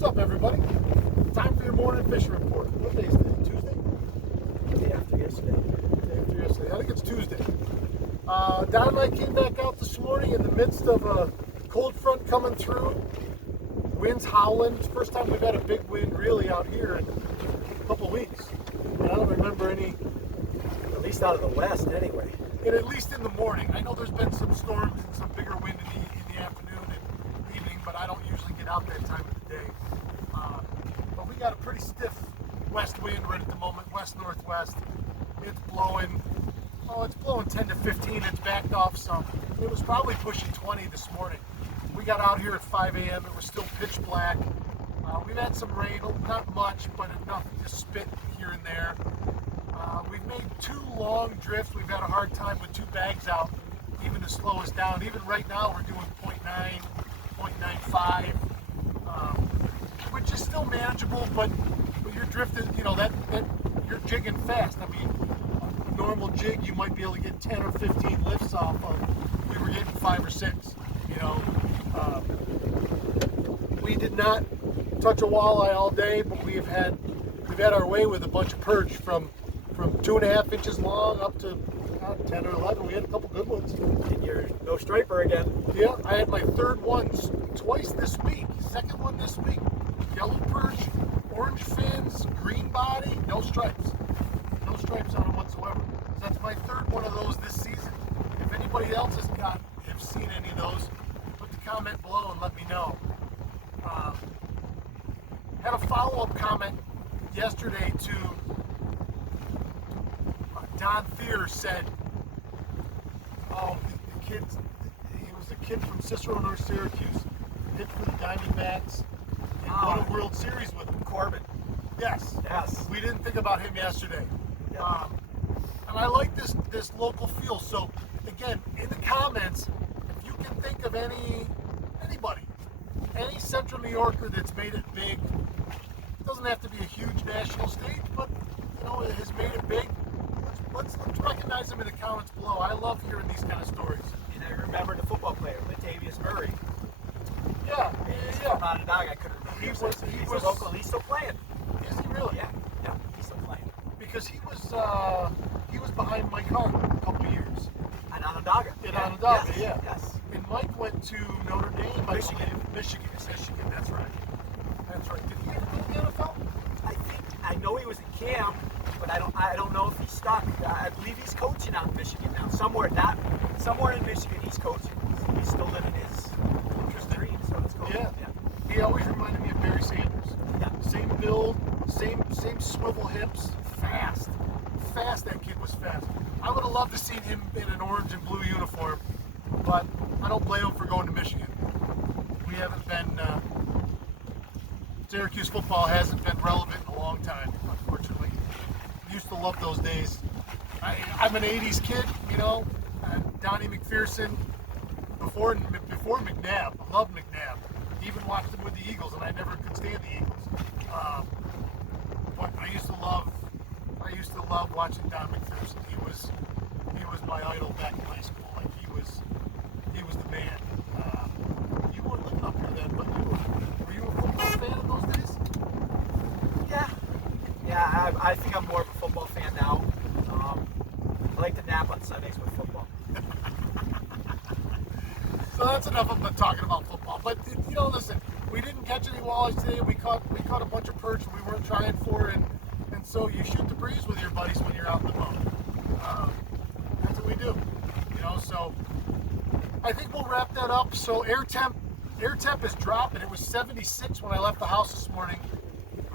What's up, everybody? Time for your morning fishing report. What day is today? Tuesday? Day after yesterday. Day after yesterday. I think it's Tuesday. Don and I came back out this morning in the midst of a cold front coming through. Wind's howling. It's the first time we've had a big wind really out here in a couple weeks. And I don't remember any, At least out of the west, anyway. and at least in the morning. I know there's been some storms and some bigger wind in the afternoon and evening, but I don't usually get out that time of the day. But we got a pretty stiff west wind right at the moment, west-northwest. It's blowing 10 to 15. It's backed off some. It was probably pushing 20 this morning. We got out here at 5 a.m. It was still pitch black. We've had some rain, not much, but enough to spit here and there. We've made 2 long drifts. We've had a hard time with 2 bags out, even to slow us down. Even right now, we're doing 0.9, 0.95, which is still manageable, but you're drifting, that you're jigging fast. I mean, a normal jig, you might be able to get 10 or 15 lifts off of. We were getting 5 or 6, We did not touch a walleye all day, but we've had our way with a bunch of perch from 2.5 inches long up to 10 or 11. We had a couple good ones. And you're no striper again. Yeah, I had my third one twice this week. Second one this week. Yellow perch, orange fins, green body, no stripes. No stripes on them whatsoever. So that's my third one of those this season. If anybody else have seen any of those, put the comment below and let me know. Had a follow-up comment yesterday to Don Thier said, he was a kid from Cicero, North Syracuse, hit for the Diamondbacks and won a World Series with him. Corbin. Yes. We didn't think about him yesterday. Yeah. And I like this local feel. So again, in the comments, if you can think of anybody, any Central New Yorker that's made it big, it doesn't have to be a huge national stage, but it has made it big. Let's recognize them in the comments below. I love hearing these kind of stories. And I remember the football player, Latavius Murray. Yeah. From Onondaga, I couldn't remember. He's local. He's still playing. Is he really? Yeah, he's still playing. Because he was behind Mike Hart a couple of years. In Onondaga. Onondaga, yes. yeah. Yes. And Mike went to Notre Dame, Michigan. Michigan, that's right. Did he ever go to the NFL? I know he was in camp, but I don't know if he's stuck. I believe he's coaching out in Michigan now. Somewhere in Michigan he's coaching. He's still living his dream, so it's cool. Yeah. He always reminded me of Barry Sanders. Yeah. Same build, same swivel hips, fast. That kid was fast. I would have loved to see him in an orange and blue uniform, but I don't blame him for going to Michigan. We haven't been, Syracuse football hasn't been relevant in a long time, unfortunately. Used to love those days. I'm an 80s kid, Donnie McPherson, before McNabb. I loved McNabb. Even watched him with the Eagles, and I never could stand the Eagles. But I used to love watching Don McPherson. He was my idol back in high school. Like he was the man. You weren't living up here then, but were you a football fan in those days? Yeah, I think I'm more of a football fan now. I like to nap on Sundays with football. So that's enough of talking about football. But listen, we didn't catch any walleyes today. We caught a bunch of perch we weren't trying for, and so you shoot the breeze with your buddies when you're out in the boat. That's what we do. So I think we'll wrap that up. So air temp is dropping. It was 76 when I left the house this morning.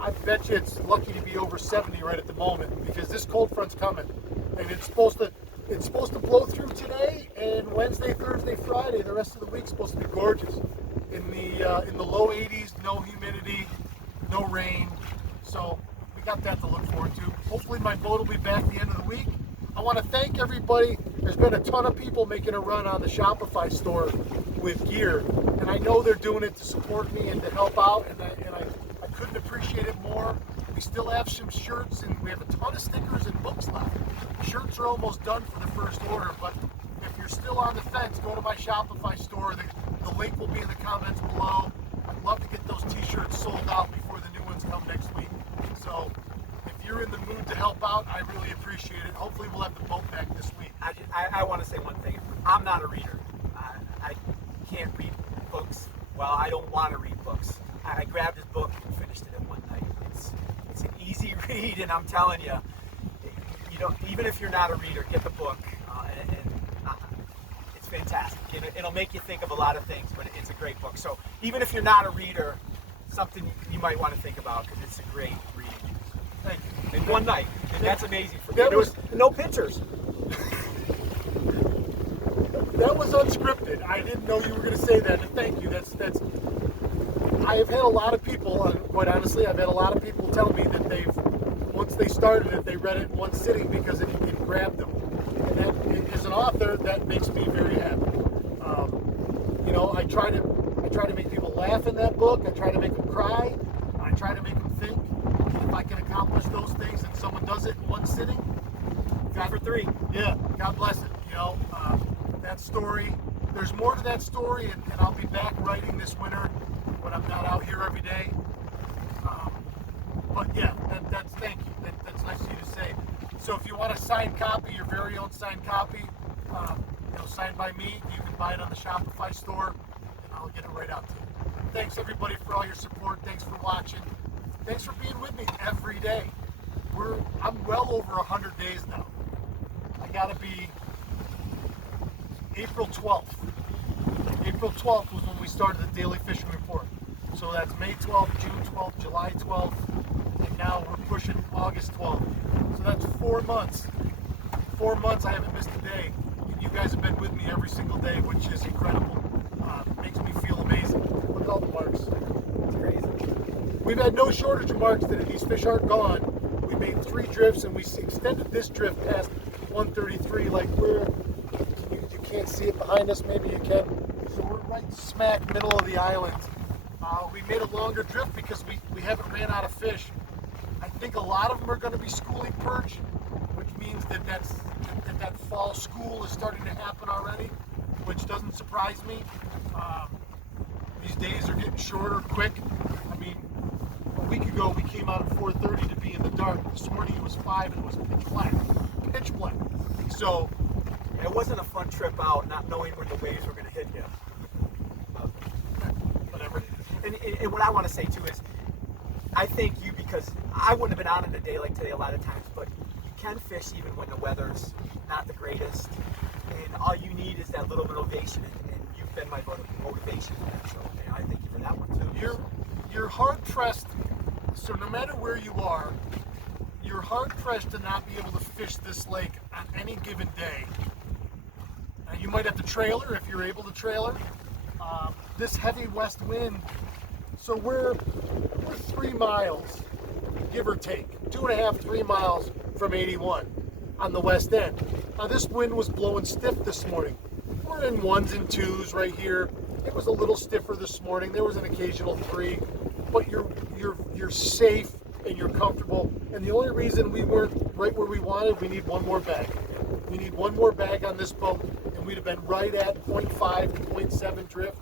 I bet you it's lucky to be over 70 right at the moment because this cold front's coming, and it's supposed to blow through today and Wednesday, Thursday, Friday. The rest of the week's supposed to be gorgeous. In the low 80s, no humidity, no rain. So we got that to look forward to. Hopefully my boat will be back at the end of the week. I want to thank everybody. There's been a ton of people making a run on the Shopify store with gear, and I know they're doing it to support me and to help out, and I couldn't appreciate it more. We still have some shirts, and we have a ton of stickers and books left. Shirts are almost done for the first order, but if you're still on the fence, go to my Shopify store. The link will be in the comments below. I'd love to get those t-shirts sold out appreciate it. Hopefully we'll have the boat back this week. I want to say one thing. I'm not a reader. I can't read books. Well, I don't want to read books. I grabbed his book and finished it in one night. It's an easy read, and I'm telling you, even if you're not a reader, get the book. It's fantastic. It'll make you think of a lot of things, but it's a great book. So even if you're not a reader, something you might want to think about because it's a great read. Thank you. In one night, and that's amazing for me. That There was no pictures. That was unscripted. I didn't know you were going to say that, and thank you. That's. I have had a lot of people, quite honestly, I've had a lot of people tell me that once they started it, they read it in one sitting because it grabbed them. And that, as an author, that makes me very happy. I try to make people laugh in that book. I try to make them cry. I try to make them think. And if I can accomplish those things and someone does it in one sitting, God for three. Yeah, God bless it. That story, there's more to that story, and I'll be back writing this winter when I'm not out here every day. But yeah, that's thank you. That's nice of you to say. So if you want a signed copy, your very own signed copy, signed by me, you can buy it on the Shopify store, and I'll get it right out to you. Thanks everybody for all your support. Thanks for watching. Thanks for being with me every day. I'm well over 100 days now. I gotta be April 12th. April 12th was when we started the Daily Fishing Report. So that's May 12th, June 12th, July 12th, and now we're pushing August 12th. So that's 4 months. 4 months I haven't missed a day. And you guys have been with me every single day, which is incredible. Makes me feel amazing. Look at all the marks. It's crazy. We've had no shortage of marks today. These fish aren't gone. We made 3 drifts, and we extended this drift past 133, like you can't see it behind us, maybe you can. So we're right smack middle of the island. We made a longer drift because we haven't ran out of fish. I think a lot of them are going to be schooling perch, which means that fall school is starting to happen already, which doesn't surprise me. These days are getting shorter quick. I mean, a week ago we came out at 4:30 to be in the dark. This morning it was 5 and it was pitch black. Pitch black. So it wasn't a fun trip out, not knowing when the waves were going to hit you. whatever. And what I want to say too is, I thank you because I wouldn't have been on in a day like today a lot of times, but you can fish even when the weather's not the greatest, and all you need is that little motivation, and you've been my motivation for that. So I thank you for that one too. You're hard pressed. So no matter where you are, you're hard pressed to not be able to fish this lake on any given day. You might have to trailer if you're able to trailer. This heavy west wind, so we're 3 miles, give or take, 2.5, 3 miles from 81 on the west end. Now this wind was blowing stiff this morning. We're in 1s and 2s right here. It was a little stiffer this morning. There was an occasional 3, but you're safe and you're comfortable. And the only reason we weren't right where we wanted, we need one more bag. We need one more bag on this boat, and we'd have been right at 0.5 to 0.7 drift,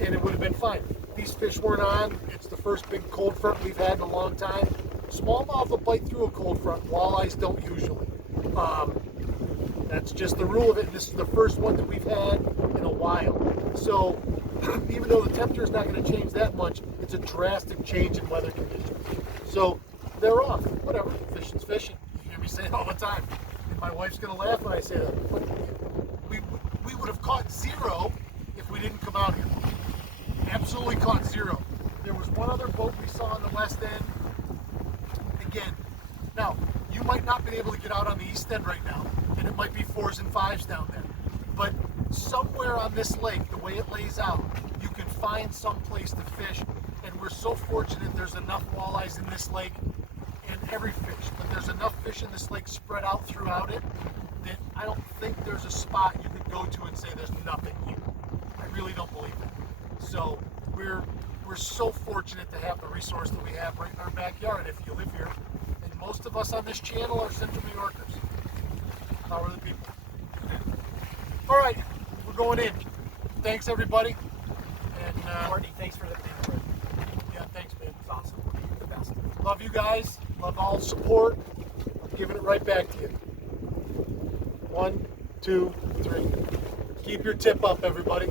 and it would have been fine. These fish weren't on. It's the first big cold front we've had in a long time. Smallmouth will bite through a cold front. Walleyes don't usually. That's just the rule of it. This is the first one that we've had in a while. So even though the temperature is not going to change that much, it's a drastic change in weather conditions. So they're off. Whatever. Fishing's fishing. You hear me say it all the time. And my wife's going to laugh when I say that. But we would have caught 0 if we didn't come out here. Absolutely caught 0. There was one other boat we saw on the west end. Again, now, you might not be able to get out on the east end right now, and it might be 4s and 5s down there. But somewhere on this lake, the way it lays out, you can find some place to fish. And we're so fortunate there's enough walleyes in this lake, and every fish, but there's enough fish in this lake spread out throughout it that I don't think there's a spot you could go to and say there's nothing here. I really don't believe it. So we're so fortunate to have the resource that we have right in our backyard if you live here. And most of us on this channel are Central New Yorkers. Power of the people. All right, we're going in. Thanks everybody. And Courtney, thanks for the thing. yeah, thanks, man. It's awesome. You're the best. Love you guys. Love all support. I'm giving it right back to you. 1, 2, 3. Keep your tip up, everybody.